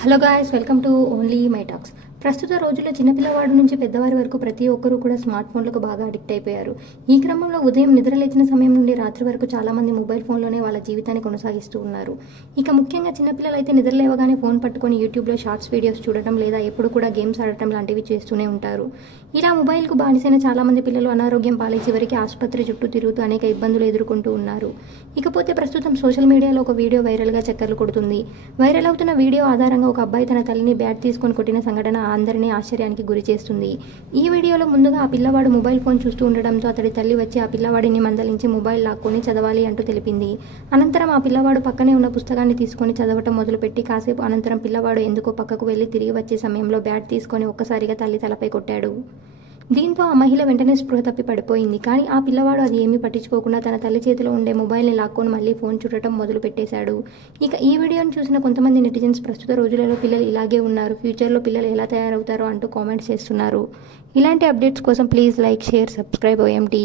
Hello guys, welcome to only my talks. ప్రస్తుత రోజుల్లో చిన్నపిల్లవాడి నుంచి పెద్దవారి వరకు ప్రతి ఒక్కరూ కూడా స్మార్ట్ ఫోన్లకు బాగా అడిక్ట్ అయిపోయారు. ఈ క్రమంలో ఉదయం నిద్రలేచిన సమయం నుండి రాత్రి వరకు చాలామంది మొబైల్ ఫోన్లోనే వాళ్ళ జీవితాన్ని కొనసాగిస్తూ ఉన్నారు. ఇక ముఖ్యంగా చిన్నపిల్లలు అయితే నిద్రలేవగానే ఫోన్ పట్టుకొని యూట్యూబ్లో షార్ట్స్ వీడియోస్ చూడటం లేదా ఎప్పుడు కూడా గేమ్స్ ఆడటం లాంటివి చేస్తూనే ఉంటారు. ఇలా మొబైల్కు బానిసైన చాలామంది పిల్లలు అనారోగ్యం పాలై చివరికి ఆసుపత్రి చుట్టూ తిరుగుతూ అనేక ఇబ్బందులు ఎదుర్కొంటూ ఉన్నారు. ఇకపోతే ప్రస్తుతం సోషల్ మీడియాలో ఒక వీడియో వైరల్గా చక్కర్లు కొడుతుంది. వైరల్ అవుతున్న వీడియో ఆధారంగా ఒక అబ్బాయి తన తల్లిని బ్యాట్ తీసుకొని కొట్టిన సంఘటన అందరినీ ఆశ్చర్యానికి గురి చేస్తుంది. ఈ వీడియోలో ముందుగా ఆ పిల్లవాడు మొబైల్ ఫోన్ చూస్తూ ఉండడంతో అతడి తల్లి వచ్చి ఆ పిల్లవాడిని మందలించి మొబైల్ లాక్కొని చదవాలి అంటూ తెలిపింది. అనంతరం ఆ పిల్లవాడు పక్కనే ఉన్న పుస్తకాన్ని తీసుకొని చదవటం మొదలుపెట్టి కాసేపు అనంతరం పిల్లవాడు ఎందుకో పక్కకు వెళ్లి తిరిగి వచ్చే సమయంలో బ్యాట్ తీసుకొని ఒక్కసారిగా తల్లి తలపై కొట్టాడు. దీంతో ఆ మహిళ వెంటనే స్పృహ తప్పి పడిపోయింది. కానీ ఆ పిల్లవాడు అది ఏమీ పట్టించుకోకుండా తన తల్లి చేతిలో ఉండే మొబైల్ని లాక్కొని మళ్ళీ ఫోన్ చూడటం మొదలు పెట్టేశాడు. ఇక ఈ వీడియోని చూసిన కొంతమంది నెటిజన్స్ ప్రస్తుత రోజులలో పిల్లలు ఇలాగే ఉన్నారు, ఫ్యూచర్లో పిల్లలు ఎలా తయారవుతారో అంటూ కామెంట్స్ చేస్తున్నారు. ఇలాంటి అప్డేట్స్ కోసం please like, share, subscribe OMT.